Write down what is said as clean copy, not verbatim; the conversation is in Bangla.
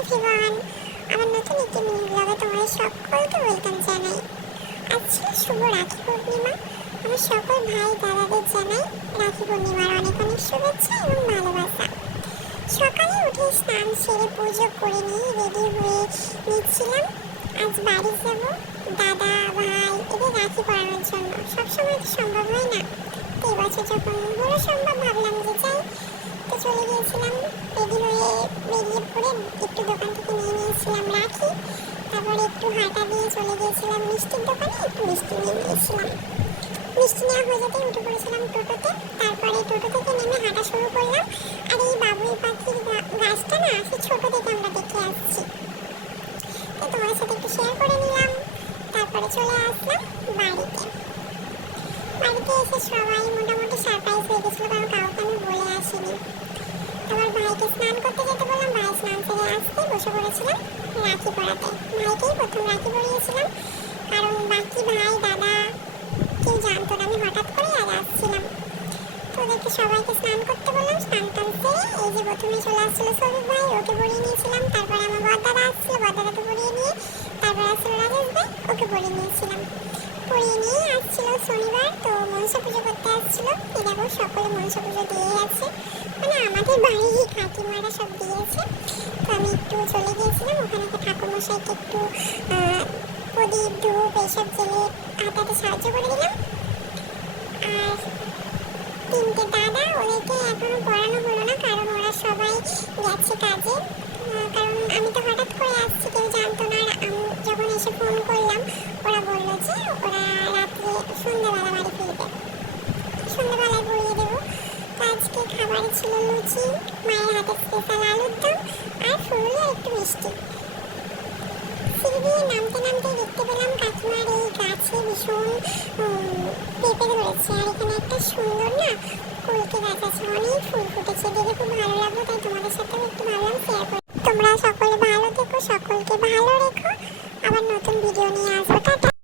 এভরিওয়ান, আমার নতুন একটি মিনি ব্লগে তোমাদের সকলকে ওয়েলকাম জানাই। আজ ছিল শুভ রাখি পূর্ণিমা। আমার সকল ভাই দাদাদের জানাই রাখি পূর্ণিমার অনেক অনেক শুভেচ্ছা এবং ভালোবাসা। সকালে উঠে স্নান সেরে পুজো করে নিয়ে রেডি হয়ে নিচ্ছিলাম। আজ বাড়ি যাব দাদা ভাই এদের রাখি পরানোর জন্য। সবসময় তো সম্ভব হয় না, তো এবছর যখন হলো সম্ভব ভাবলাম যে যাই। তো চলে গিয়েছিলাম রেডি হয়ে, বেরিয়ে পড়ে একটু দোকান থেকে নিয়ে নিয়েছিলাম রাখি। তারপরে একটু হাঁটা দিয়ে চলে গিয়েছিলাম মিষ্টির দোকানে, একটু মিষ্টি নিয়ে নিয়েছিলাম। মিষ্টি নেওয়া হয়ে যেতে উঠে পড়েছিলাম টোটোতে। তারপরে টোটো থেকে নেমে হাঁটা শুরু করলাম। আর এই বাবুই পাখির গাছটা না সে ছোটো থেকে আমরা দেখে আসছি, তো তোমার সাথে একটু শেয়ার করে নিলাম। তারপরে চলে আসলাম বাড়িতে। বাড়িতে এসে সবাই মোটামুটি সারপ্রাইজ হয়ে গেছিলো, কারণ কাউকে আমি বলে আসিনি। আমার ভাইকে স্নান করতে যেতে বললাম, ভাই স্নান সেরে আসতে বসে পড়েছিলাম রাখি পরাতে। ভাইকেই প্রথম রাখি পরিয়েছিলাম, কারণ বাকি ভাই দাদা কেউ জানতো না, আমি হঠাৎ করে আজ আসছিলাম। তো ওদেরকে সবাইকে স্নান করতে বললাম। স্নান টান সেরে এই যে প্রথমে চলে আসছিলো সৌভিক ভাই, ওকে পরিয়ে নিয়েছিলাম। তারপরে আমার বড়দাদা আসছিলো, বড়দাদাকে পরিয়ে নিয়ে তারপরে আসছিলো রাজেশ ভাই, ওকে পরিয়ে নিয়েছিলাম। পরিয়ে নিয়ে আসছিল শনিবার, তো মনসা পুজো করতে আসছিল। এই দেখো সকলে মনসা পুজো দিয়ে গেছে, মানে আমাদের বাড়ির কাকিমারা সব দিয়েছে। তো আমি একটু চলে গিয়েছিলাম ওখানে, ঠাকুরমশাইকে একটু প্রদীপ ধূপ এইসব জেলে হাতাতে সাহায্য করে দিলাম। আর তিনটে দাদা, ওদেরকে এখনো পড়ানো হলো না, কারণ ওরা সবাই গেছে কাজে। কারণ আমি তো হঠাৎ করে আসছি, কেউ জানতো না। আর আমি যখন এসে ফোন করলাম, ওরা বললো যে ওরা রাত্রে সন্ধ্যাবেলা বাড়ি ফিরবে, সন্ধ্যাবেলায় পড়িয়ে দেবো। তো আজকে খাবারে ছিল লুচি, মায়ের হাতে স্পেশাল আলুর দম আর ফুলুরি আর একটু মিষ্টি। সিঁড়ি দিয়ে নামতে নামতে দেখতে পেলাম কাকিমার এই গাছে ভীষণ পেঁপে ধরেছে। আর এখানে একটা সুন্দর না কলকে গাছ আছে, অনেক ফুল ফুটেছে, দেখে খুব ভালো লাগলো। তাই তোমাদের সাথেও একটু ভাবলাম শেয়ার করি। তোমরা সকলে ভালো থেকো, সকলকে ভালো রেখো। আবার নতুন ভিডিও নিয়ে আসবো।